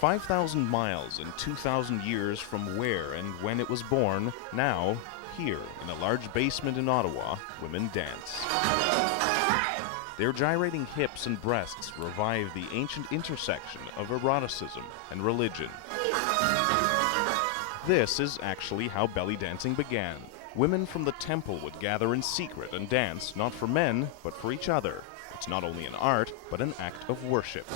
5,000 miles and 2,000 years from where and when it was born, now, here, in a large basement in Ottawa, women dance. Their gyrating hips and breasts revive the ancient intersection of eroticism and religion. This is actually how belly dancing began. Women from the temple would gather in secret and dance, not for men, but for each other. It's not only an art, but an act of worship.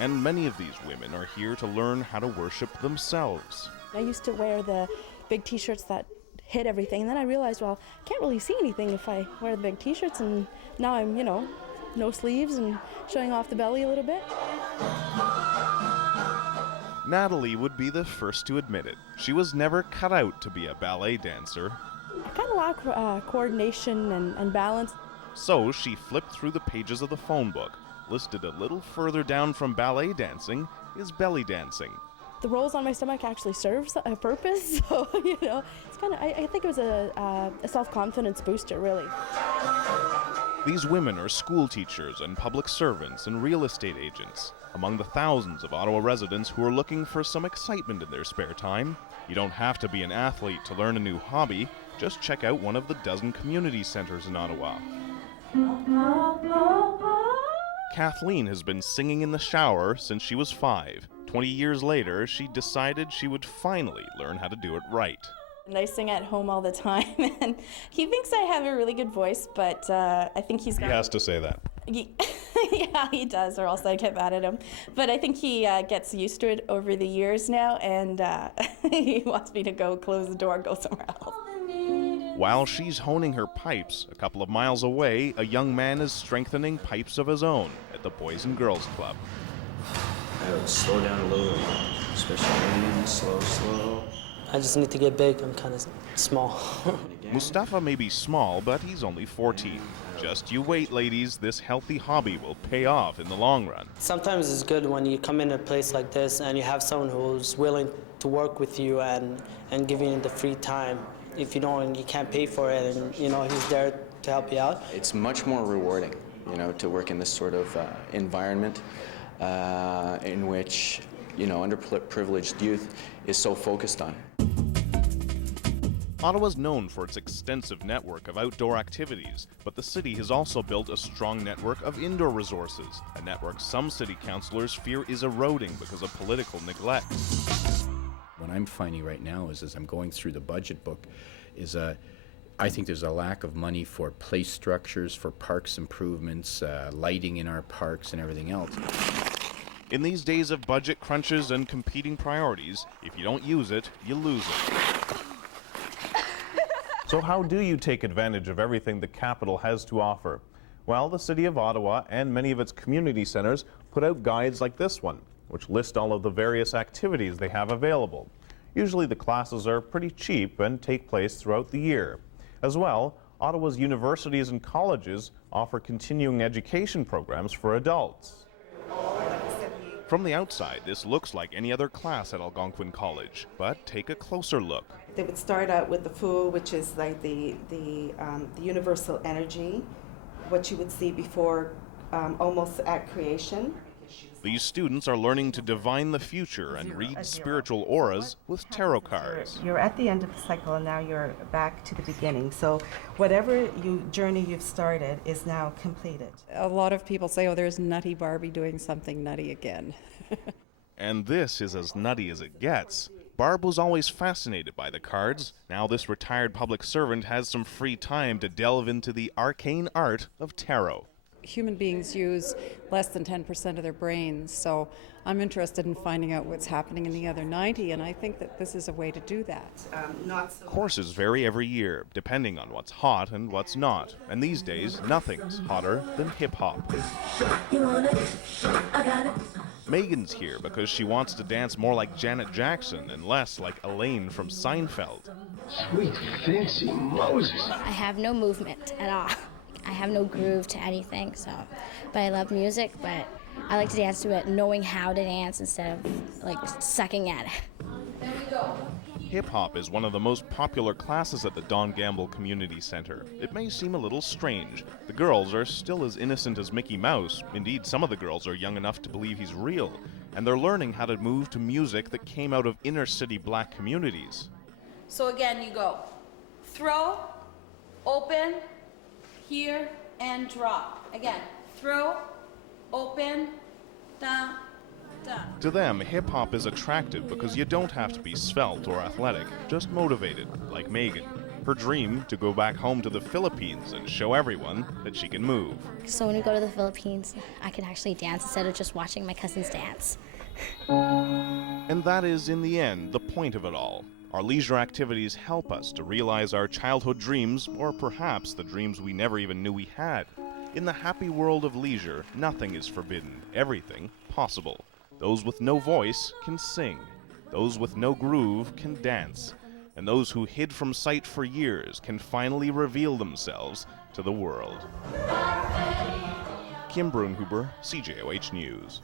And many of these women are here to learn how to worship themselves. I used to wear the big t-shirts that hid everything, and then I realized, well, I can't really see anything if I wear the big t-shirts, and now I'm, no sleeves and showing off the belly a little bit. Natalie would be the first to admit it. She was never cut out to be a ballet dancer. I kind of lack coordination and balance. So she flipped through the pages of the phone book. Listed a little further down from ballet dancing is belly dancing. The rolls on my stomach actually serves a purpose, so, it's kind of, I think it was a self-confidence booster, really. These women are school teachers and public servants and real estate agents, among the thousands of Ottawa residents who are looking for some excitement in their spare time. You don't have to be an athlete to learn a new hobby. Just check out one of the dozen community centers in Ottawa. Kathleen has been singing in the shower since she was 5. 20 years later, she decided she would finally learn how to do it right. And I sing at home all the time, and he thinks I have a really good voice, but I think he has to say that. Yeah, he does, or else I get mad at him. But I think he gets used to it over the years now, and he wants me to go close the door and go somewhere else. While she's honing her pipes, a couple of miles away, a young man is strengthening pipes of his own at the Boys and Girls Club. I would slow down a little, especially slow. I just need to get big. I'm kind of small. Mustafa may be small, but he's only 14. Just you wait, ladies. This healthy hobby will pay off in the long run. Sometimes it's good when you come in a place like this and you have someone who's willing to work with you and give you the free time. If you don't, you can't pay for it, and he's there to help you out. It's much more rewarding, to work in this sort of environment in which, underprivileged youth is so focused on. Ottawa's known for its extensive network of outdoor activities, but the city has also built a strong network of indoor resources, a network some city councillors fear is eroding because of political neglect. What I'm finding right now is, as I'm going through the budget book, I think there's a lack of money for place structures, for parks improvements, lighting in our parks and everything else. In these days of budget crunches and competing priorities, if you don't use it, you lose it. So how do you take advantage of everything the capital has to offer? Well, the City of Ottawa and many of its community centers put out guides like this one, which list all of the various activities they have available. Usually the classes are pretty cheap and take place throughout the year. As well, Ottawa's universities and colleges offer continuing education programs for adults. From the outside, this looks like any other class at Algonquin College, but take a closer look. They would start out with the FOO, which is like the universal energy, what you would see before almost at creation. These students are learning to divine the future and read spiritual auras with tarot cards. You're at the end of the cycle and now you're back to the beginning. So whatever journey you've started is now completed. A lot of people say, oh, there's Nutty Barbie doing something nutty again. And this is as nutty as it gets. Barb was always fascinated by the cards. Now this retired public servant has some free time to delve into the arcane art of tarot. Human beings use less than 10% of their brains, so I'm interested in finding out what's happening in the other 90, and I think that this is a way to do that. Courses vary every year, depending on what's hot and what's not, and these days, nothing's hotter than hip-hop. Megan's here because she wants to dance more like Janet Jackson and less like Elaine from Seinfeld. Sweet fancy Moses. I have no movement at all. I have no groove to anything, but I love music, but I like to dance to it knowing how to dance instead of like sucking at it. There we go. Hip-hop is one of the most popular classes at the Don Gamble Community Center. It may seem a little strange. The girls are still as innocent as Mickey Mouse. Indeed, some of the girls are young enough to believe he's real. And they're learning how to move to music that came out of inner-city black communities. So again, you go throw, open, here, and drop. Again, throw, open, down, down. To them, hip-hop is attractive because you don't have to be svelte or athletic, just motivated, like Megan. Her dream to go back home to the Philippines and show everyone that she can move. So when we go to the Philippines, I can actually dance instead of just watching my cousins dance. And that is, in the end, the point of it all. Our leisure activities help us to realize our childhood dreams, or perhaps the dreams we never even knew we had. In the happy world of leisure, nothing is forbidden, everything possible. Those with no voice can sing. Those with no groove can dance. And those who hid from sight for years can finally reveal themselves to the world. Kim Brunhuber, CJOH News.